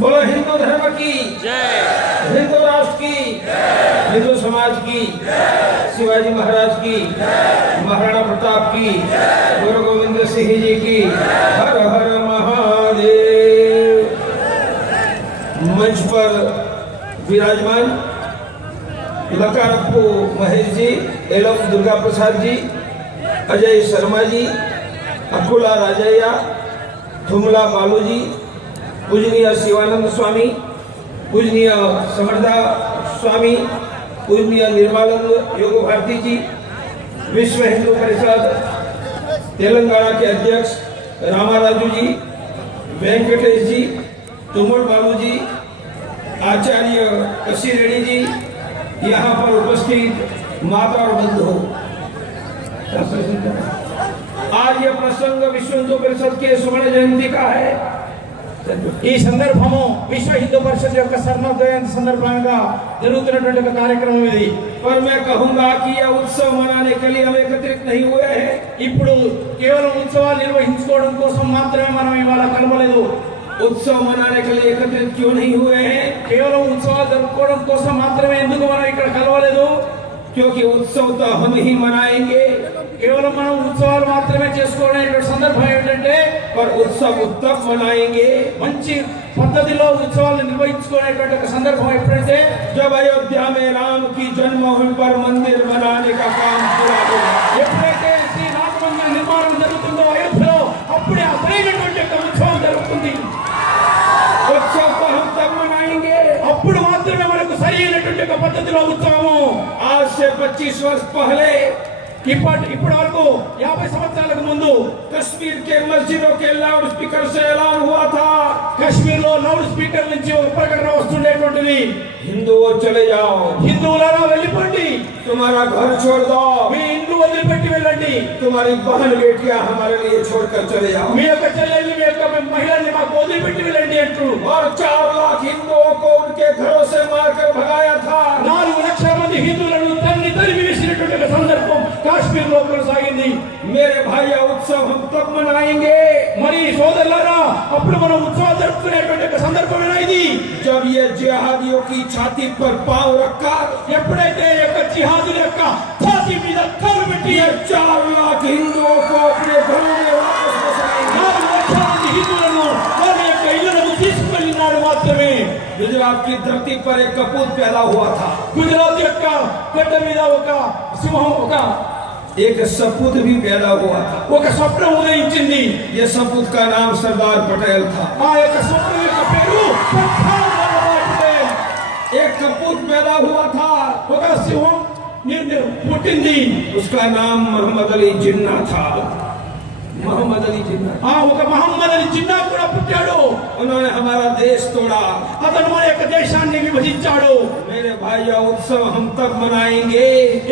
बोलो हिंदू धर्म की जय, हिंदू राष्ट्र की हिंदू समाज की शिवाजी महाराज की महाराणा प्रताप की गुरु गोविंद सिंह जी की हर हर महादेव। मंच पर विराजमान लकारप्पू महेश जी एवं दुर्गा प्रसाद जी, अजय शर्मा जी, अकुला राजैया, धुमला बालू जी, पूजनीय शिवानंद स्वामी, पूजनीय समर्था स्वामी, पूजनीय निर्मलानंद योग भारती जी, विश्व हिंदू परिषद तेलंगाना के अध्यक्ष रामाराजू जी, वेंकटेश जी, तुमड़ बाबू जी, आचार्य कशी रेड्डी जी, यहाँ पर उपस्थित माता और बंधु, आज यह प्रसंग विश्व हिंदू परिषद के स्वर्ण जयंती का है। ఈ సందర్భము విశ్వ హిందూ పరిషత్ యొక్క స్వర్ణోదయం సందర్భంగా జరుగుతున్నటువంటి ఒక కార్యక్రమం ఇది। पर मैं कहूंगा कि यह उत्सव मनाने के लिए हम एकत्रित नहीं हुए हैं। ఇప్పుడు కేవలం ఉత్సవాలు నిర్వహించుకోవడం కోసం మాత్రమే మనం ఇవాళ కలవలేదు। उत्सव मनाने के लिए एकत्रित क्यों नहीं हुए हैं? కేవలం ఉత్సవాలు జరుపుకోవడం కోసం మాత్రమే ఎందుకు మనం ఇక్కడ కలవలేదు? क्योंकि उत्सव तो हम ही मनाएंगे, కేవలం మనం ఉత్సవాలు మాత్రమే చేసుకోవడం సందర్భం ఏమిటంటే, पर उत्सव तब मनाएंगे మంచి పద్ధతిలో ఉత్సవాలను నిర్వహించుకునేటువంటి ఒక సందర్భం ఎప్పుడంటే, जब अयोध्या में राम की जन्मभूमि पर मंदिर बनाने का काम पूरा होगा। ఎప్పుడైతే శ్రీ రామ మందిర నిర్మాణం జరుగుతుందో అయోధ్యలో, అప్పుడే అసలైనటువంటి ఒక ఉత్సవం జరుగుతుంది। उत्सव को हम तब मनाएंगे, అప్పుడు మాత్రమే మనకు సరైనటువంటి ఒక పద్ధతిలో ఉత్సవము। आज से 25 वर्ष पहले ఇప్పటి వరకు 50 సంవత్సరాలకు ముందు कश्मीर के मस्जिदों के लाउड स्पीकर से ऐलान हुआ था, కశ్మీర్ లో లౌడ్ స్పీకర్ నుంచి ఒక ప్రకటన వస్తుండేటువంటిది, हिंदुओं चले जाओ, హిందువులారా వెళ్ళిపోండి, तुम्हारा घर छोड़ दो, మీ ఇల్లు వదిలిపెట్టి వెళ్ళండి, तुम्हारी बहन बेटियां हमारे लिए छोड़कर चले जाओ। మీ యొక్క చెల్లెల్ని మీ యొక్క మహిళల్ని మాకు వదిలిపెట్టి వెళ్ళండి అంటూ और 4 लाख हिंदुओं को उनके घरों से मारकर भगाया था। 4 లక్షల మంది హిందువులను తరిమి వేసినటువంటి ఒక సందర్భం కాశ్మీర్ లో కొనసాగింది। मेरे भाई उत्सव हम तब मनाएंगे, మరి సోదరులారా, అప్పుడు మనం ఉత్సవాలు జరుపుకునేటువంటి ఒక సందర్భమేనా ఇది? जब ये जिहादियों की छाती पर पांव रखकर ఎప్పుడైతే ఈ యొక్క జిహాదుల యొక్క ఛాతీ మీద కాలు పెట్టి ये 4 लाख हिंदुओं को अपने घरों में वापस बसाएंगे। 4 లక్షల మంది హిందువులను వారి యొక్క ఇళ్లకు తీసుకువెళ్ళినాడు మాత్రమే। गुजरात की धरती पर एक कपूत पैदा हुआ था, గుజరాత్ యొక్క గడ్డ మీద ఒక సింహం, एक सपूत भी पैदा हुआ था। ఒక స్వప్నం ఉదయించింది। ये सपूत का नाम सरदार पटेल था। ఆ యొక్క స్వప్నం యొక్క పేరు సర్దార్ వల్లభాయ్ పటేల్। एक कपूत पैदा हुआ था, ఒక సింహం పుట్టింది, उसका नाम मोहम्मद अली जिन्ना था। मोहम्मद अली जिन्ना, ఒక మహమ్మద్ అలీ జిన్నా కూడా పుట్టాడు। उन्होंने हमारा देश तोड़ा। అతను మన యొక్క దేశాన్ని విభజించాడు। मेरे भाइयों, उत्सव हम तब मनाएंगे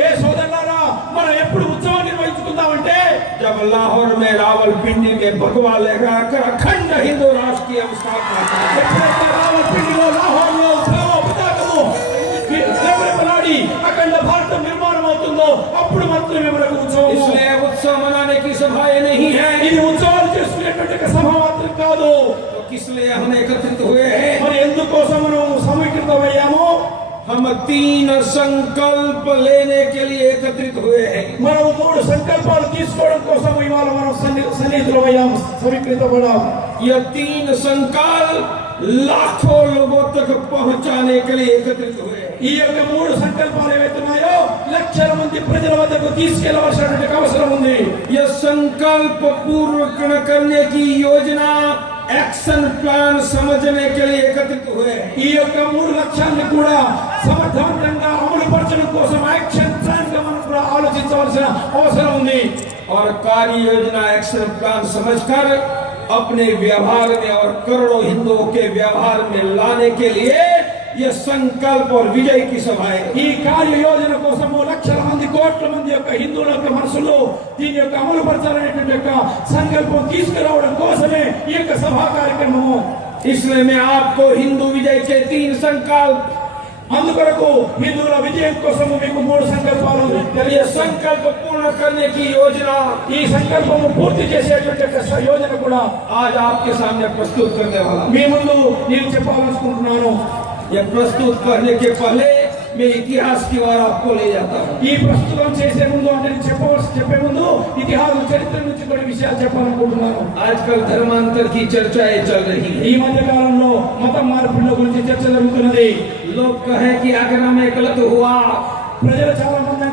ఏ సోదరులారా, మనం ఎప్పుడు ఉత్సవం నిర్వహించుకుందామంటే, जब लाहौर में रावलपिंडी में भगवा लगाकर अखंड हिंदू राष्ट्र की हम स्थापना करेंगे। ఎప్పుడైతే రావల్పిండిలో లాహోర్లో పతాకము రెపరెపలాడి అఖండ భారతం నిర్మాణం అవుతుందో అప్పుడు మాత్రమే మనకు ఉత్సవం। इसलिए उत्सव मनाने की सभाएं नहीं है, ఇది ఉత్సవాలు చేసుకునేటువంటి ఒక సభ మాత్రం కాదు। तो किस लिए हम एकत्रित हुए हैं? మరి ఎందుకోసం మనం సమీకృతమయ్యాము? हम 3 संकल्प लेने के लिए एकत्रित हुए हैं। మనం 3 సంకల్పాలు తీసుకోవడం కోసం ఇవాళ మనం సన్నిహితులమయ్యాం, సమీకృతపడ్డాం। यह 3 संकल्प लाखों लोगों तक पहुंचाने के लिए एकत्रित हुए हैं। ఈ యొక్క 3 సంకల్పాలు ఏవైతున్నాయో లక్షల మంది ప్రజల వద్దకు తీసుకెళ్లవలసినటువంటి అవసరం ఉంది। यह संकल्प पूर्ण करने की योजना एक्शन प्लान समझने के लिए एकत्रित हुए हैं। ఈ యొక్క 3 లక్ష్యాలను కూడా సమర్థవంతంగా అమలు పరచడం కోసం యాక్షన్ ప్లాన్ గా మనం కూడా ఆలోచించవలసిన అవసరం ఉంది। और कार्य योजना एक्शन प्लान समझकर अपने व्यवहार में और करोड़ों हिंदुओं के व्यवहार में लाने के लिए यह संकल्प और विजय की सभाएं। ఈ కార్య యోజన కోసము లక్షల మంది కోట్ల మంది యొక్క హిందువుల యొక్క మనసులో దీని యొక్క అమలు పరచాలనేటువంటి యొక్క సంకల్పం తీసుకురావడం కోసమే ఈ యొక్క సభా కార్యక్రమము। इसलिए मैं आपको हिंदू विजय के 3 संकल्प అందుకొరకు హిందువుల విజయం కోసం మీకు 3 సంకల్పాలు ये తెలియజేస్తాం. संकल्प पूर्ण करने की योजना ఈ సంకల్పము పూర్తి చేసేటువంటి ఒక యోజన కూడా आज आपके सामने प्रस्तुत करने वाला हूं। మీ ముందు నేను చెప్పాలనుకుంటున్నాను. ये प्रस्तुत करने के पहले मैं इतिहास की ओर आपको ले जाता हूँ। ఈ ప్రస్తుతం చేసే ముందు అంటే నేను చెప్పే ముందు ఇతిహాసం చరిత్ర నుంచి కొన్ని విషయాలు చెప్పాలనుకుంటున్నాను. आजकल धर्मांतर की चर्चाएं चल रही ఈ है। మధ్య కాలంలో మత మార్పుల గురించి చర్చ జరుగుతున్నది. लोग कहे कि आगरा में गलत हुआ, ప్రజలు చాలా మంది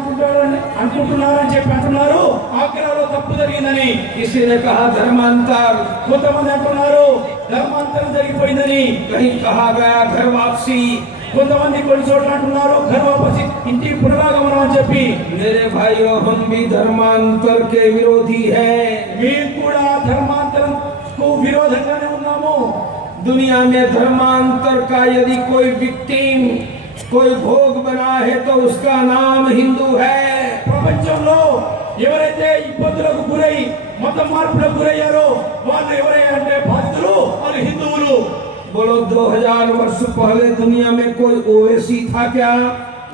అంటున్నారని చెప్పి అంటున్నారు ఆగ్రాలో తప్పు జరిగిందని. किसी ने कहा धर्मांतर, కొంతమంది అంటున్నారు ధర్మాంతరం జరిగిపోయిందని. कहीं कहा गया घर वापसी। కొంతమంది కొన్ని చోట్ల అంటున్నారు घर वापसी ఇంటికి పునరాగమనం అని చెప్పి. मेरे भाइयों, हम भी धर्मांतर के विरोधी हैं। మేము కూడా ధర్మాంతరం విరోధంగానే ఉన్నాము. दुनिया में धर्मांतर का यदि कोई विक्टिम, कोई भोग बना है तो उसका नाम हिंदू है। ప్రపంచంలో ఎవరైతే ఇబ్బందులకు గురై మత మార్పులకు గురయ్యారో వాళ్ళు ఎవరైనా అంటే బాధితులు వాళ్ళు హిందువులు. बोलो 2000 वर्ष पहले दुनिया में कोई ओवैसी था क्या?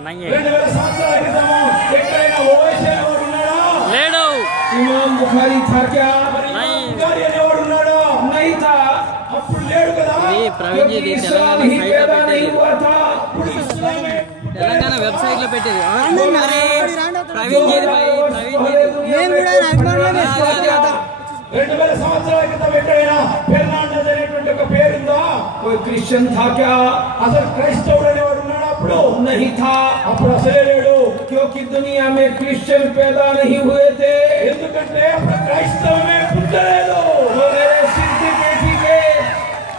2000 సంవత్సరాల క్రితము ఎక్కడైనా ఓవైసీ అనేవాడు ఉన్నాడా? లేడు. इमाम बुखारी था क्या? బుఖారీ అనేవాడు ఉన్నాడా? नहीं था, అప్పుడు లేడు కదా. ఇది ప్రవీణ్ क्योंकि జీ इस्लाम తెలంగాణ ही సైట్ లో पैदा नहीं పెట్టేది. हुआ था। అప్పుడు ఇస్లామే తెలంగాణ వెబ్సైట్ లో పెట్టేది. అరే, ప్రవీణ్ జీ భాయ్, ప్రవీణ్ జీ. 2000 సంవత్సరాల క్రితం ఎక్కడైనా ఫెర్నాండెస్ అనేటువంటి ఒక పేరుందా? कोई क्रिश्चियन था क्या? అసలు క్రైస్తవుడు అనేవాడు ఉన్నాడా? అప్పుడు नहीं था, అప్పుడు అసలే లేడు. क्योंकि दुनिया में क्रिश्चियन पैदा नहीं हुए थे। ఎందుకంటే అప్పుడు క్రైస్తవమే పుట్టలేదు. तो मेरे सिद्धि बेटी के,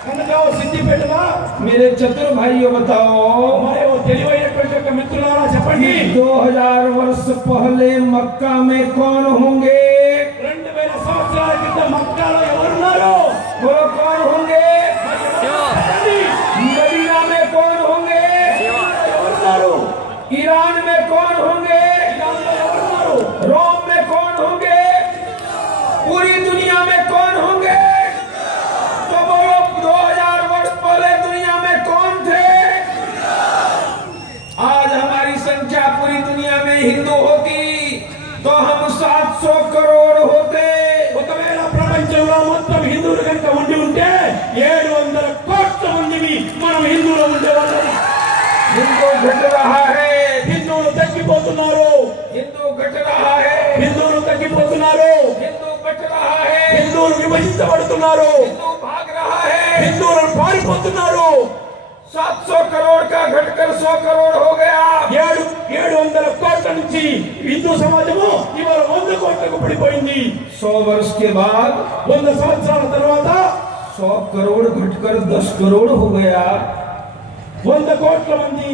కనుక ఓ సిద్ధిపేటలా मेरे चतुर भाइयों बताओ, మరి ఓ తెలివైనటువంటి ఒక మిత్రులారా చెప్పండి. 2000 वर्ष पहले मक्का में कौन होंगे? 2000 సంవత్సరాల క్రితం మక్కాలో ఎవరున్నారు? बोलो कौन होंगे? శివ, చెప్పండి. मदीना में कौन होंगे? ఎవరున్నారు? ईरान में कौन होंगे? ఇరాన్లో ఎవరున్నారు? रोम में कौन होंगे? पूरी दुनिया में कौन होंगे? तो बोलो 2000 वर्ष पहले दुनिया में कौन थे? आज हमारी संख्या पूरी दुनिया में हिंदू होती तो हम 700 करोड़ होते। ఒకవేళ ప్రపంచంలో మొత్తం హిందువులు కనుక ఉండి ఉంటే 700 కోట్ల మందిని మనం హిందువులు ఉండేవాళ్ళం. हिंदू घट रहा है, హిందువులు తగ్గిపోతున్నారు. हिंदू घट रहा है, హిందువులు తగ్గిపోతున్నారు. हिंदू बच रहा है, హిందువులు విభజించబడుతున్నారు. हिंदू भाग रहा है। హిందువులు పారిపోతున్నారు. 700 करोड़ का घटकर 100 करोड़ हो गया। 700 కోట్ల నుంచి హిందూ సమాజము ఇవాళ 100 కోట్లకు పడిపోయింది. 100 वर्ष के बाद 100 సంవత్సరాల తర్వాత 100 करोड़ घटकर 10 करोड़ हो गया। 100 కోట్ల మంది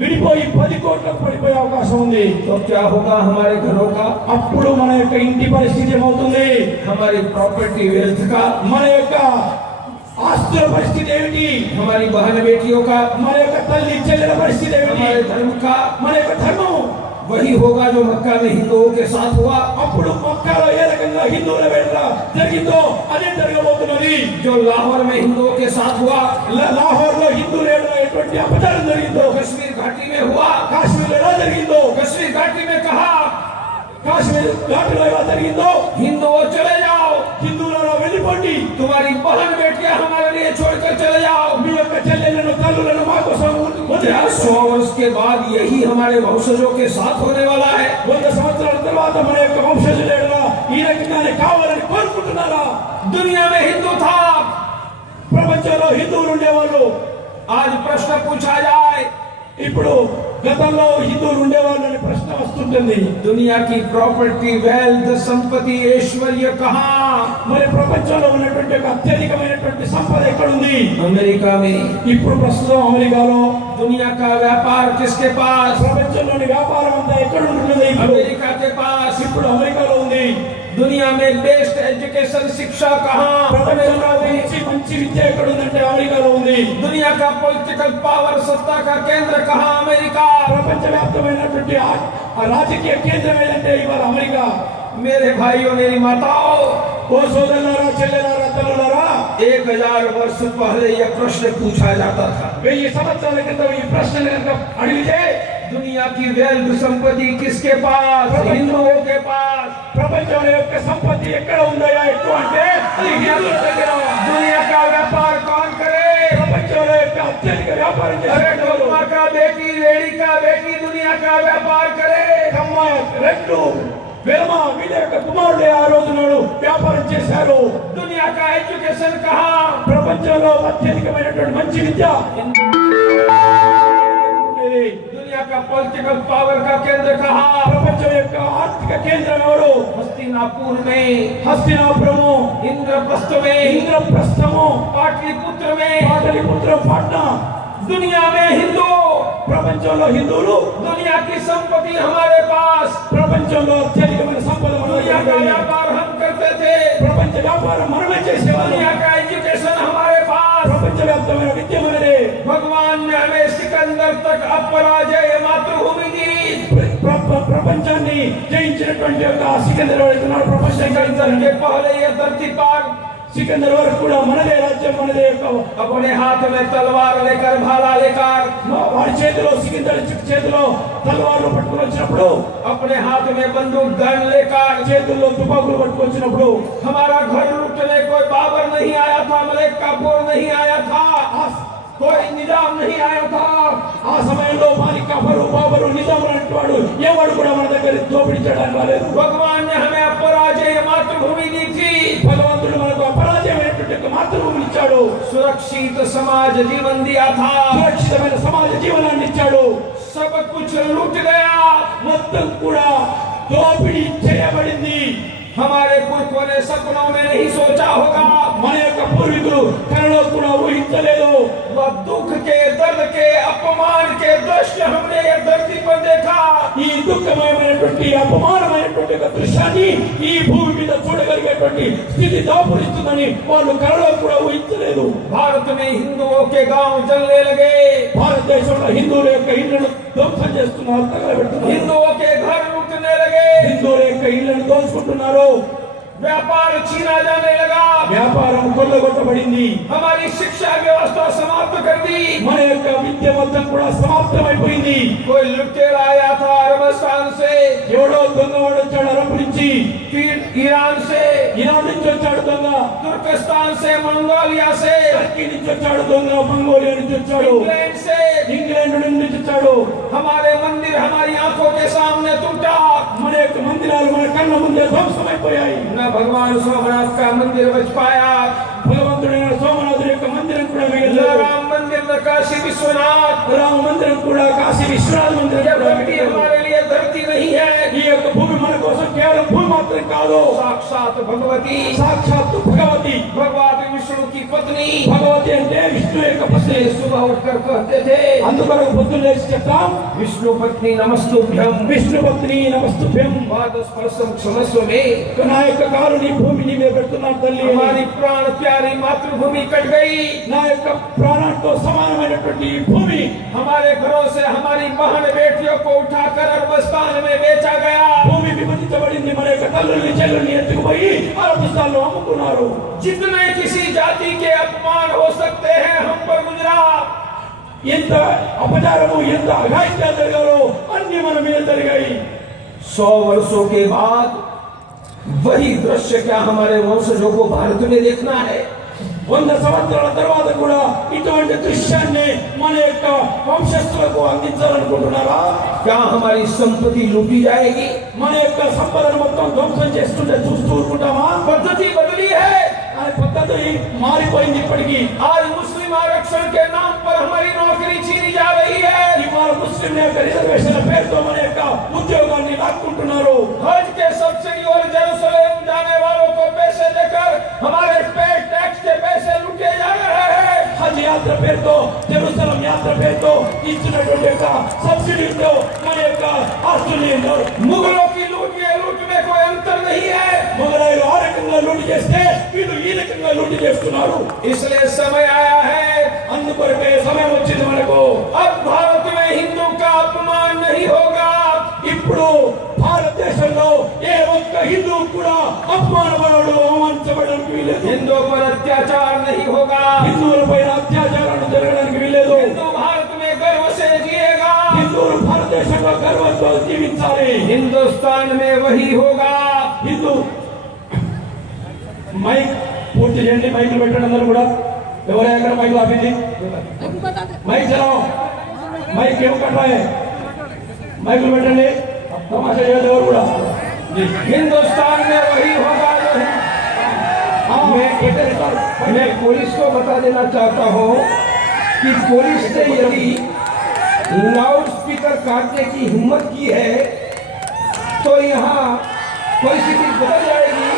విడిపోయి 10 కోట్లకు పడిపోయే అవకాశం ఉంది. तो क्या होगा हमारे घरों का, అప్పుడు మన యొక్క ఇంటి పరిస్థితి ఏమవుతుంది? हमारी प्रॉपर्टी वेल्थ का, మన యొక్క ఆస్తుల పరిస్థితి ఏమిటి? हमारी बहन बेटियों का, మన యొక్క తల్లి చెల్లెల పరిస్థితి ఏమిటి? हमारे धर्म का? మన యొక్క ధర్మం वही होगा जो मक्का में हिंदुओं के साथ हुआ। అప్పుడు మక్కాలో ఏ రకంగా హిందువుల వేట జరిగిందో అదే జరగబోతున్నది. जो लाहौर में हिंदुओं के साथ हुआ, లాహోర్ లో హిందువుల ఎటువంటి అపచారం జరిగిందో, कश्मीर घाटी में हुआ। కాశ్మీర్ ఎలా జరిగిందో, कश्मीर घाटी में कहा కాశ్మీర్ ఘాటిలో ఎలా జరిగిందో, हिंदुओं चले जाओ, హిందువులలో వెళ్ళిపోండి, तुम्हारी बहन बेटियां हमारे लिए छोड़कर चले जाओ। మీ యొక్క చెల్లెలను తల్లులను మా కోసం क्या 100 वर्ष के बाद यही हमारे वंशजों के साथ होने वाला है? 100 సంవత్సరాల తర్వాత మన యొక్క వంశజులేనా ఈ రకంగానే కావాలని కోరుకుంటున్నారా? दुनिया में हिंदू था, ప్రపంచంలో హిందువులు ఉండేవాళ్ళు. आज प्रश्न पूछा जाए, ఇప్పుడు గతంలో హిందువులు ఉండేవాళ్ళు అనే ప్రశ్న వస్తుంటుంది. दुनिया की प्रॉपर्टी, वेल्थ, संपत्ति, ऐश्वर्य कहाँ? మరి ప్రపంచంలో ఉన్నటువంటి ఒక అత్యధికమైనటువంటి సంపద ఎక్కడుంది? अमेरिका में। ఇప్పుడు ప్రస్తుతం అమెరికాలో. दुनिया का व्यापार किसके पास? ప్రపంచంలోని వ్యాపారం అంతా ఎక్కడ ఉంటున్నది? ఇప్పుడు अमेरिका के पास। ఇప్పుడు అమెరికాలో ఉంది. दुनिया में बेस्ट एजुकेशन, शिक्षा कहाँ? ప్రపంచంలో మంచి విద్య ఎక్కడ ఉందంటే అమెరికాలో ఉంది. दुनिया का पॉलिटिकल पावर, सत्ता का केंद्र कहाँ? अमेरिका। ప్రపంచవ్యాప్తమైనటువంటి ఆ రాజకీయ కేంద్రం ఏదంటే ఇవాళ అమెరికా. मेरे भाइयों, मेरी माताओं, ఓ సోదరులారా, చెల్లెలారా, తల్లులారా, 1000 वर्ष पहले यह प्रश्न पूछा जाता था। 1000 సంవత్సరాల క్రితం ఈ ప్రశ్నలు కనుక అడిగితే दुनिया की वेल्थ संपत्ति किसके पास? हिंदुओं के पास। ప్రపంచంలో యొక్క సంపత్తి ఎక్కడ ఉందయా ఎక్కువ అంటే అది హిందువుల దగ్గర. दुनिया का व्यापार कौन करे? ప్రపంచంలో యొక్క అత్యధిక వ్యాపారం अरे చేసేవారు डोमा का बेटी, रेडी का बेटी दुनिया का व्यापार करे। కమ్మ రెండు వేమ వీళ్ళ యొక్క కుమారులే ఆ రోజు నాడు వ్యాపారం చేశారు. दुनिया का एजुकेशन कहाँ? ప్రపంచంలో అత్యధికమైనటువంటి మంచి విద్య दुनिया का पॉलिटिकल पावर का केंद्र कहाँ? ప్రపంచం యొక్క ఆర్థిక కేంద్రం ఎవరు? हस्तिनापुर में, హస్తినాపురము, इंद्रप्रस्थ में, ఇంద్రప్రస్థము, पाटलिपुत्र में। పాటలిపుత్రం, పాట్నా. दुनिया में हिंदू, ప్రపంచంలో హిందువులు, दुनिया की संपत्ति हमारे पास। ప్రపంచంలో అత్యధికమైన సంపద మన दुनिया దగ్గర का ఉంది. व्यापार हम करते थे। ప్రపంచ వ్యాపారం మనమే చేసేవాళ్ళం. दुनिया का एजुकेशन हमारे पास। ప్రపంచవ్యాప్తమైన విద్య మనదే. भगवान ने हमें सिकंदर तक अपराजय मातृभूमि दी। ప్రపంచాన్ని జయించినటువంటి యొక్క సికందర్ వెళ్తున్నాడు. ప్రపంచం सिकंदर के पहले ये धरती पर సికందర్ వరకు కూడా మనదే రాజ్యం, మనదే యొక్క अपने हाथ में तलवार लेकर, भाला लेकर, వారి చేతిలో సికందర్ చేతిలో తలవార్లు పట్టుకుని వచ్చినప్పుడు, अपने हाथ में बंदूक गन लेकर, చేతుల్లో తుపాకులు పట్టుకొచ్చినప్పుడు हमारा घर लूटने कोई बाबर नहीं आया था, मलिक काफूर नहीं आया था, कोई निजाम नहीं आया था। ఆ సమయంలో మాలిక్ కాఫరు, బాబరు, నిజాం లాంటి వాడు ఎవడు కూడా మన దగ్గర దోపిడీ చేయడానికి రాలేదు. भगवान ने हमें अपराजय मातृभूमि दी थी। భగవంతుడు మనకు అపరాజయమైనటువంటి యొక్క మాతృభూమిని ఇచ్చాడు. सुरक्षित समाज जीवन दिया था। సురక్షితమైన సమాజ జీవనాన్ని ఇచ్చాడు. सब कुछ लूट गया। మొత్తం కూడా దోపిడీ చేయబడింది. हमारे पुरखों ने सपनों में नहीं सोचा होगा। మన యొక్క పూర్వీకులు కలలో కూడా ఊహించలేదు. वह दुख के, दर्द के, अपमान के दृश्य हमने ये धरती पर देखा। ఈ దుఃఖమయమైనటువంటి అపమానమైనటువంటి ఒక దృశ్యాన్ని ఈ భూమి మీద చూడగలిగేటువంటి స్థితి దాపురిస్తుందని వాళ్ళు కలలో కూడా ఊహించలేదు. भारत में हिंदुओं के गांव जलने लगे। భారతదేశంలో హిందువుల యొక్క ఇళ్లను ధ్వంసం చేస్తున్నారు, తగలబెడుతున్నారు. हिंदुओं के घर लूटने लगे। హిందువుల యొక్క ఇళ్లను దోచుకుంటున్నారు. व्यापार छीना जाने लगा। వ్యాపారం కొల్లగొట్టబడింది. हमारी शिक्षा व्यवस्था समाप्त कर दी। మన యొక్క విద్య మొత్తం కూడా సమాప్తమైపోయింది. कोई लुटेरा आया था अरबस्तान से, ఎవడో దొంగవాడు వచ్చాడు అరబ్ నుంచి, फिर ईरान से, ఇరాన్ నుంచి వచ్చాడు దొంగ, तुर्कस्तान से, मंगोलिया से, టర్కీ నుంచి వచ్చాడు దొంగ, మంగోలియా నుంచి వచ్చాడు, इंग्लैंड से। ఇంగ్లాండ్ నుంచి వచ్చాడు. हमारे मंदिर हमारी आंखों के सामने टूटा। మన యొక్క మందిరాలు మన కళ్ళ ముందే ధ్వంసమైపోయాయి. न भगवान सोमनाथ का मंदिर बच पाया, భగవంతుడైన సోమనాథుడి యొక్క మందిరం కూడా न మిగలలేదు. राम मंदिर, न काशी विश्वनाथ। రామ మందిరం కూడా, కాశీ విశ్వనాథ మందిరం यह కూడా धरती మిగలలేదు. हमारे लिए धरती नहीं है। ఈ యొక్క భూమి మన కోసం కేవలం భూమి మాత్రం కాదు, साक्षात भगवती, సాక్షాత్తు భగవతి. भगवान विष्णु की पत्नी। భగవతి అంటే విష్ణు యొక్క పత్ని. इसलिए सुबह उठकर कहते थे, అందుకొరకు పొద్దున్న లేచి చెప్తాం, विष्णु पत्नी नमस्तुभ्यं, విష్ణు పత్ని నమస్తుభ్యం. पादस्पर्शं क्षमस्व मे। నా యొక్క కాలు నీ భూమి నీ మీద పెడుతున్నాను తల్లి. हमारी प्राण प्यारी मातृभूमि कट गई। నా యొక్క ప్రాణాలతో సమానమైనటువంటి ఈ భూమి हमारे घरों से हमारी बहन बेटियों को उठाकर अरबस्तान में बेचा गया। భూమి విభజించబడింది. మన యొక్క తల్లుల్ని చెల్లెల్ని ఎత్తుకుపోయి అరబిస్తాన్లో అమ్ముకున్నారు. जितने किसी जाति के अपमान हो सकते हैं हम पर गुजरा। ఎంత అపచారము, ఎంత అఘాయిత్యాలు జరిగారో అన్ని మన మీద జరిగాయి. 100 वर्षों के बाद वही दृश्य क्या हमारे वंशजों को भारत में देखना है? 100 సంవత్సరాల తర్వాత కూడా ఇటువంటి దృశ్యాన్ని మన యొక్క వంశస్థులకు అందించాలనుకుంటున్నారా? क्या हमारी संपत्ति लूटी जाएगी? మన యొక్క సంపదను మొత్తం ధ్వంసం చేస్తుంటే చూస్తూ ఊరుకుంటామా? पद्धति बदली है। ఆ పద్ధతి మారిపోయింది. ఇప్పటికీ आज मुस्लिम आरक्षण के नाम पर हमारी नौकरी छीनी जा रही है। ఇవాళ ముస్లిం యొక్క రిజర్వేషన్ పేరుతో మన యొక్క ఉద్యోగాన్ని లాక్కుంటున్నారు. हज के सब्सिडी और जेरूसलेम जाने वालों को पैसे देकर हमारे पेट टैक्स के पैसे लूटे जा रहे हैं। హజ్ యాత్ర పేరుతో, జెరూసలం యాత్ర పేరుతో ఇచ్చినటువంటి యొక్క సబ్సిడీతో మన యొక్క ఆస్తుల్ని मुगलों की लूट में कोई अंतर नहीं है। మొగలాయిలు ఆ రకంగా లూటి చేస్తే వీళ్ళు ఈ రకంగా లూటి చేస్తున్నారు. इसलिए समय आया है, అందుకొరకే సమయం వచ్చింది మనకు. अब भारत में हिंदू का अपमान नहीं होगा। ఇప్పుడు భారతదేశంలో ఏ ఒక్క हिंदू కూడా అపమానపడడు అవమానించబడడానికి వీలేదు हिंदुओं पर अत्याचार नहीं होगा హిందువులపై అత్యాచారాలు జరగడానికి వీలేదు हिंदू भारत में गर्व से जिएगा హిందువులు భారతదేశంలో గర్వంతో జీవించాలి हिंदुस्तान में वही होगा హిందూ మైక్ పూర్తి చేయండి మైకులు పెట్టండి అందరూ కూడా ఎవరు ఎక్కడ మైక్ ఆపింది మైక్ చలాओ మైక్ क्यों कर रहा है మైకులు పెట్టండి తమాషా చేయదు ఎవరు కూడా हिंदुस्तान में वही होगा मैं पुलिस को बता देना चाहता हूँ कि पुलिस ने यदि लाउड स्पीकर काटने की हिम्मत की है तो यहाँ परिस्थिति बदल जाएगी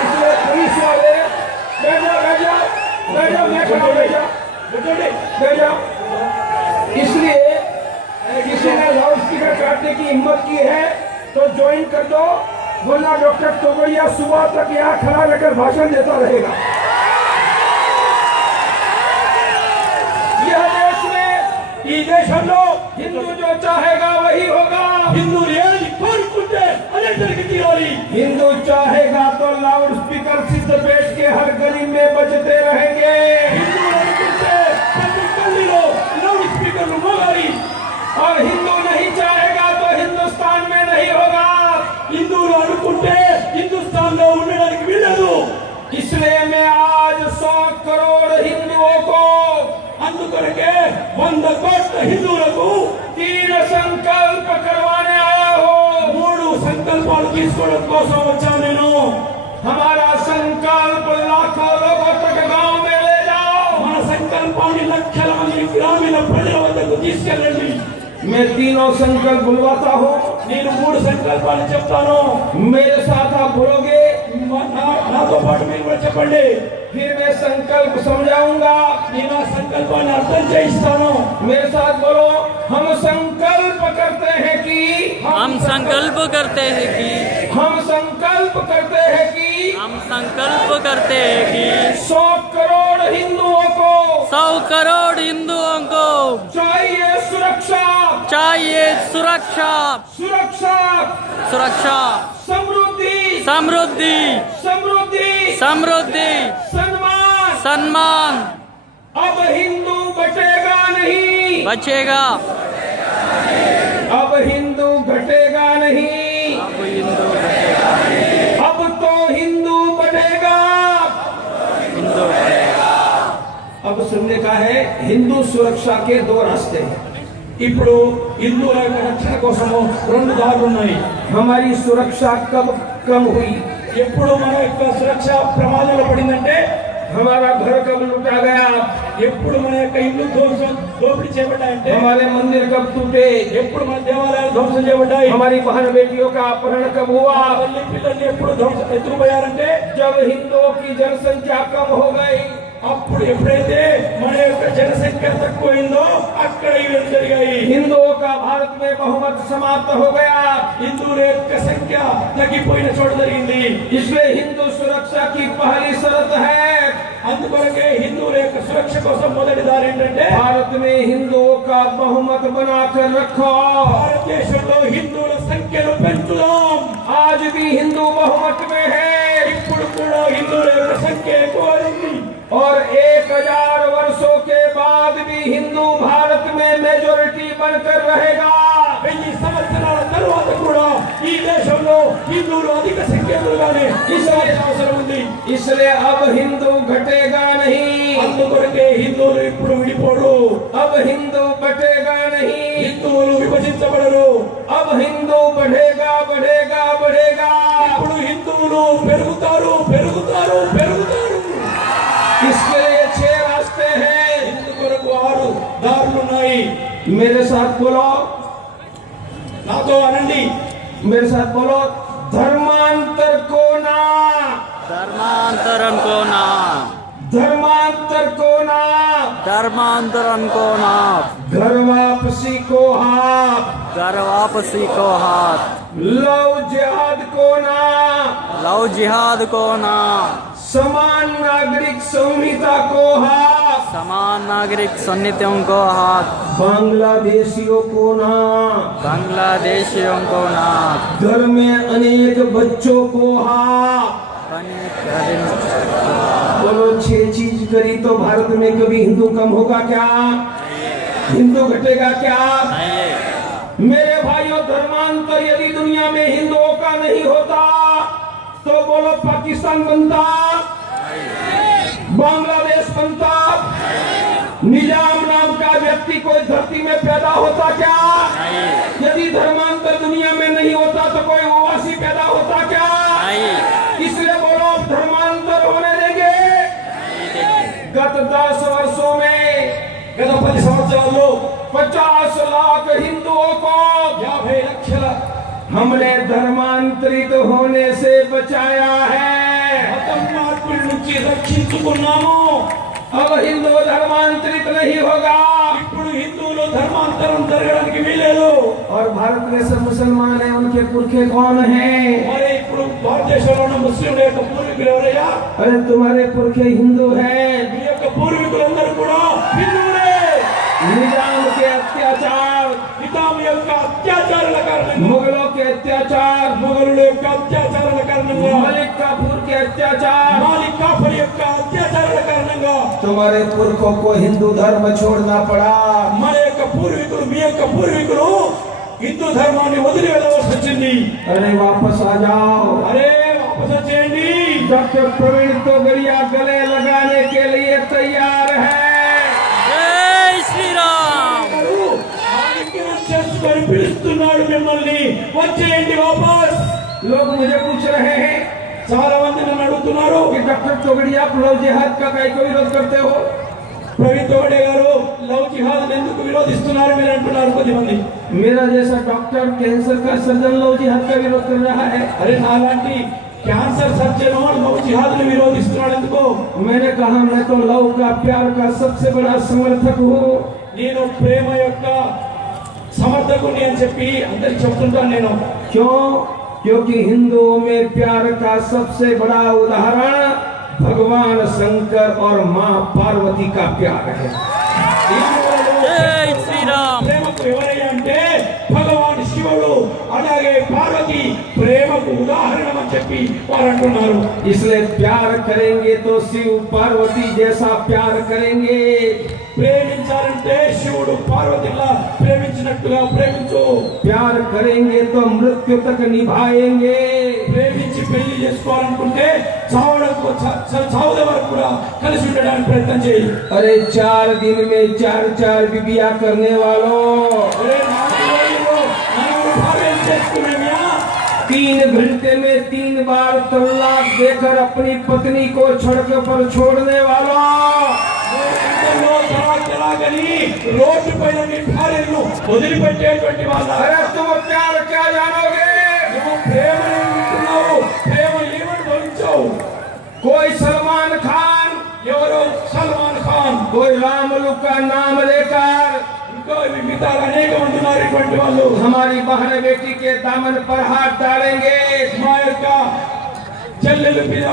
इसलिए पुलिस वाले बैठ जाओ मैं खड़ा हूं, बैठ जाओ इसलिए किसी ने लाउड स्पीकर काटने की हिम्मत की है तो ज्वाइन कर दो वरना डॉक्टर तोगड़िया सुबह तक यहाँ खड़ा रहकर भाषण देता रहेगा यह देश में ఈ దేశంలో हिंदू जो चाहेगा वही होगा హిందువులు ఏది కోరుకుంటే అదే జరిగి తీరాలి हिंदू चाहेगा तो लाउड स्पीकर सिद्ध पेट के हर गली में बजते रहेंगे హిందువులు అనుకుంటే ప్రతి గల్లీలో లౌడ్ స్పీకర్లు మోగాలి और हिंदू नहीं चाहेगा तो हिंदुस्तान में नहीं होगा హిందువులు అనుకుంటే హిందుస్థాన్లో ఉండడానికి వీలదు इसलिए मैं आज 100 करोड़ हिंदुओं को అందుకొరకే 100 కోట్ల హిందువులకు 3 संकल्प करवाने आया हूँ 3 సంకల్పాలు తీసుకోవడం కోసం వచ్చాను నేను हमारा संकल्प लाखों लोगों तक गांव में ले जाओ మన సంకల్పాన్ని లక్షల మంది గ్రామీణ ప్రజల వద్దకు తీసుకెళ్ళండి मैं तीनों संकल्प बुलवाता हूँ నేను 3 సంకల్పాలు చెప్తాను मेरे साथ आप बोलोगे నాతో పాటు మీరు కూడా చెప్పండి फिर मैं संकल्प समझाऊंगा నేను ఆ సంకల్పాన్ని అర్థం చేయిస్తాను मेरे साथ बोलो हम संकल्प करते हैं कि हम संकल्प करते हैं कि हम संकल्प करते हैं कि हम संकल्प करते हैं कि 100 करोड़ हिंदुओं को 100 करोड़ हिंदुओं को चाहिए सुरक्षा चाहिए सुरक्षा सुरक्षा सुरक्षा समृद्धि समृद्धि समृद्धि समृद्धि सम्मान सम्मान अब हिंदू बटेगा नहीं बचेगा अब हिंदू घटेगा नहीं अब हिंदू अब तो हिंदू बढ़ेगा हिंदू अब सुनने का है हिंदू सुरक्षा के 2 रास्ते हैं ఇప్పుడు హిందువుల యొక్క రక్షణ కోసము 2 దారులు ఉన్నాయి हमारी सुरक्षा कब कम हुई ఎప్పుడు మన యొక్క సురక్ష ప్రమాదంలో పడిందంటే हमारा घर कब लूटा गया ఎప్పుడు మన యొక్క ఇల్లు దోపిడీ చేయబడ్డాయంటే हमारे मंदिर कब टूटे ఎప్పుడు మన దేవాలయాలు ధ్వంసం చేయబడ్డాయి हमारी बहन बेटियों का अपहरण कब हुआ తల్లి పిల్లల్ని ఎప్పుడు ఎత్తుకుపోయారంటే जब हिंदुओं की जनसंख्या कम हो गई అప్పుడు ఎప్పుడైతే మన యొక్క జనసంఖ్య తక్కువైందో అక్కడ ఇవి జరిగాయి हिंदुओं का भारत में बहुमत समाप्त हो गया హిందువుల యొక్క సంఖ్య తగ్గిపోయిన చోట జరిగింది इसलिए हिंदू सुरक्षा की पहली शर्त है అందుకొరకే హిందువుల యొక్క సురక్ష కోసం మొదటి దారి ఏంటంటే भारत में हिंदुओं का बहुमत बनाकर रखो భారతదేశంలో హిందువుల సంఖ్యను పెంచుదాం आज भी हिंदू बहुमत में है ఇప్పుడు కూడా హిందువుల యొక్క సంఖ్య ఎక్కువ ఉంది और 1000 वर्षों के बाद भी हिंदू भारत में मेजोरिटी बनकर रहेगा 1000 సంవత్సరాల తరువాత కూడా ఈ దేశంలో హిందువులు అధిక సంఖ్యలోనే అవసరం ఉంది इसलिए अब हिंदू घटेगा नहीं అందుకొరకే హిందువులు ఇప్పుడు విడిపోడు अब हिंदू बटेगा नहीं హిందువులు విభజించబడరు अब हिंदू बढ़ेगा बढ़ेगा बढ़ेगा ఇప్పుడు హిందువులు పెరుగుతారు పెరుగుతారు పెరుగుతారు इसके लिए 6 रास्ते हैं ఇందుకొరకు 6 దారులు ఉన్నాయి मेरे साथ बोलो నాతో అనండి मेरे साथ बोलो धर्मांतर को ना धर्मांतरण को ना धर्मांतर को ना धर्मांतरण को ना घर वापसी को हाथ घर वापसी को हाथ लव जिहाद को ना लव जिहाद को ना समान नागरिक संहिता को हाथ समान नागरिक सन्निधियों को हक, बांग्लादेशियों को ना, बांग्लादेशियों को ना, घर में अनेक बच्चों को हक। बोलो 6 चीज करी तो भारत में कभी हिंदू कम होगा क्या? हिंदू घटेगा क्या? मेरे भाइयों, धर्मांतर यदि दुनिया में हिंदुओं का नहीं होता तो बोलो पाकिस्तान बनता, बांग्लादेश बनता, निजाम नाम का व्यक्ति कोई धरती में पैदा होता क्या? यदि धर्मांतर दुनिया में नहीं होता तो कोई ओवासी पैदा होता क्या? इसलिए बोलो धर्मांतर होने देंगे। गत 10 वर्षों में, गत 10 సంవత్సరాల్లో 50 लाख हिंदुओं को 50 లక్షల हमने धर्मांतरित होने से बचाया है। మతం మార్పుల నుంచి రక్షించుకున్నాము। अब हिंदू धर्मांतरित नहीं होगा। ఇప్పుడు హిందువులు ధర్మాంతరం జరగడానికి వీలేదు। और भारत में सब मुसलमान हैं, उनके पुरखे कौन हैं? మరి ఇప్పుడు భారతదేశంలో ఉన్న ముస్లింల యొక్క పూర్వీకులు ఎవరయ్యా? अरे तुम्हारे पुरखे हिंदू हैं। మీ యొక్క పూర్వీకులందరూ కూడా హిందువులే। निजाम के अत्याचार, నిజాం యొక్క అత్యాచారాల కారణంగా, मुगलों के अत्याचार, మొఘలుల యొక్క అత్యాచారాల కారణంగా, मलिक काफूर के अत्याचार, మాలిక్ కాఫర్ యొక్క అత్యాచారాల కారణంగా तुम्हारे पुरखों को हिंदू धर्म छोड़ना पड़ा। మన యొక్క పూర్వీకులు, మీ యొక్క పూర్వీకులు హిందూ ధర్మాన్ని వదిలి వెళ్ళవలసి వచ్చింది। अरे वापस आ जाओ। అరే వాపస్ వచ్చేయండి। डॉक्टर प्रवीण तोगड़िया गले लगाने के लिए तैयार है। जय श्री राम। ఆలింగనం చేసుకొని పిలుస్తున్నాడు మిమ్మల్ని, వచ్చేయండి వాపస్। लोग मुझे पूछ रहे हैं చాలా మంది నన్ను అడుగుతున్నారు, कि डॉक्टर तोगड़िया आप लव जिहाद का काहे को विरोध करते हो? ప్రవీణ్ తోగడే గారు లవ్ జిహాద్ ఎందుకు విరోధిస్తున్నారు మీరు అంటున్నారు కొద్దిమంది। मेरा जैसा डॉक्टर कैंसर का सर्जन लव जिहाद का विरोध कर रहा है। అరే నాలాంటి క్యాన్సర్ సర్జన్ లవ్ జిహాద్ ని విరోధిస్తున్నాడు ఎందుకు? मैंने कहा मैं तो लव का, प्यार का सबसे बड़ा समर्थक हूँ। నేను ప్రేమ యొక్క సమర్థకుని అని చెప్పి అందరికి చెప్తుంటాను నేను। क्यों? क्योंकि हिंदुओं में प्यार का सबसे बड़ा उदाहरण भगवान शंकर और माँ पार्वती का प्यार है। जय श्री राम। ప్రేమకు ఎవరయ్యా అంటే భగవాన్ శివుడు, అలాగే పార్వతి ప్రేమకు ఉదాహరణ అని చెప్పి వారు అంటున్నారు। इसलिए प्यार करेंगे तो शिव पार्वती जैसा प्यार करेंगे। ప్రేమించాలంటే శివుడు పార్వతిలా ప్రేమించినట్టుగా ప్రేమించు। प्यार करेंगे तो मृत्यु तक निभाएंगे। ప్రేమించి పెళ్లి చేసుకోవాలనుకుంటే చావుల వరకు కూడా కలిసి ఉండడానికి ప్రయత్నం చేయి। अरे 4 दिन में 4 बीबिया करने वालों, ఒరే నాలుగు రోజుల్లో నలుగురు భార్యలు చేసుకునేవ్యా? 3 घंटे में 3 बार तलाक देकर अपनी पत्नी को सड़क पर छोड़ने वालों, ఎలాగని రోడ్డు పైన నీ భార్యను వదిలిపెట్టేటువంటి వాళ్ళ। अरे तुम प्यार क्या जानोगे? నువ్వు ప్రేమను వింటున్నావు, ప్రేమ ఏమని భవించావు? कोई सलमान खान, ఎవరో సల్మాన్ ఖాన్, कोई रामलू का नाम लेकर ఇంకా మిగతా అనేక మంది ఉన్నారు ఇటువంటి వాళ్ళు। हमारी बहन बेटी के दामन पर हाथ डालेंगे మా యొక్క చెల్లెలు మీద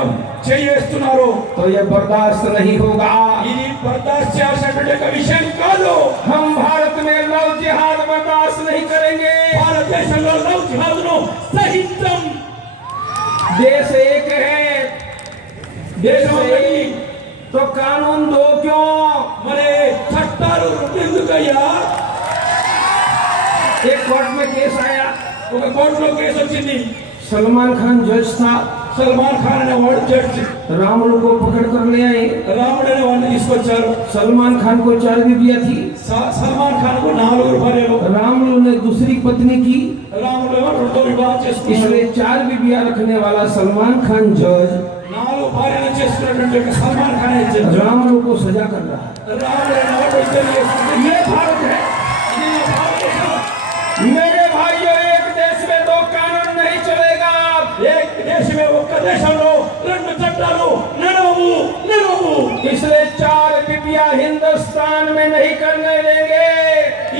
చేయేస్తున్నారు। तो ये बर्दाश्त नहीं होगा। ఇది బర్దాస్త్ చేయాల్సినటువంటి ఒక విషయం కాదు। हम भारत में लव जिहाद बर्दाश्त नहीं करेंगे। భారతదేశంలో లవ్ జిహాద్ను సహితం। देश एक है, దేశం ఒకటి, तो कानून दो क्यों? మరి చట్టాలు ఎందుకయ్యా? एक कोर्ट में केस आया, ఒక కోర్టులో కేసు వచ్చింది। सलमान खान जज था, సల్మాన్ ఖాన్ అనే వాడు జడ్జి, रामलू को पकड़ कर ले आए। రాముడు అనే వాడిని తీసుకొచ్చారు। सलमान खान को 4 बीबियां थी, సల్మాన్ ఖాన్ కు 4 భార్యలు। रामलू ने दूसरी पत्नी की, రాముడు ఏమో రెండో వివాహం చేసుకున్నాడు। इसलिए 4 बीबियां रखने वाला सलमान खान जज 4 భార్యలు చేసుకున్నటువంటి ఒక సల్మాన్ ఖాన్ అనే జడ్జి रामलू को सजा कर रहा है। రాముడు అనే వాడు ఇద్దరు చేసుకుంటే ये भारत है। ఇది భారతదేశం। मेरे भाइयों, एक देश में 2 कानून नहीं चलेगा। एक देश में ఒక్క దేశంలో 2 చట్టాలు నడవవు। इसलिए 4 बीबियां हिंदुस्तान में नहीं करने देंगे।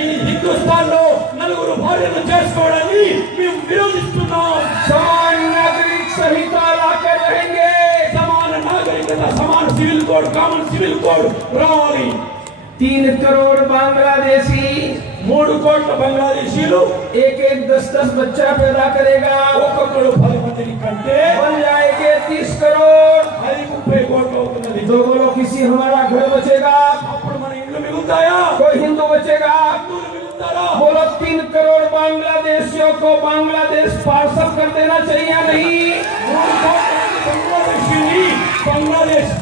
ఈ హిందుస్థాన్ లో 4 భార్యలు చేసుకోవడాన్ని మేము విరోధిస్తున్నాం। समान नागरिक संहिता लाकर रहेंगे। సమాన నాగరికత भारतातला समान civil code common civil code రావాలి 3 करोड़ बांग्लादेशी 3 కోట్ల బంగ్లాదేశీలు एक एक 10-10 बच्चा पैदा करेगा ఒక్కొక్కడు 10 మందిని కంటే बन जाएंगे 30 करोड़ 30 కోట్లు అవుతున్నది तो बोलो किसी हमारा घर बचेगा అప్పుడు మన ఇల్లు మిగులుతాయా कोई हिंदू बचेगा హిందువులు మిగులుతారా बोलो 3 करोड़ बांग्लादेशियों को बांग्लादेश पार्सल कर देना चाहिए या नहीं 3 కోట్ల మంది బంగ్లాదేశీని బంగ్లాదేశ్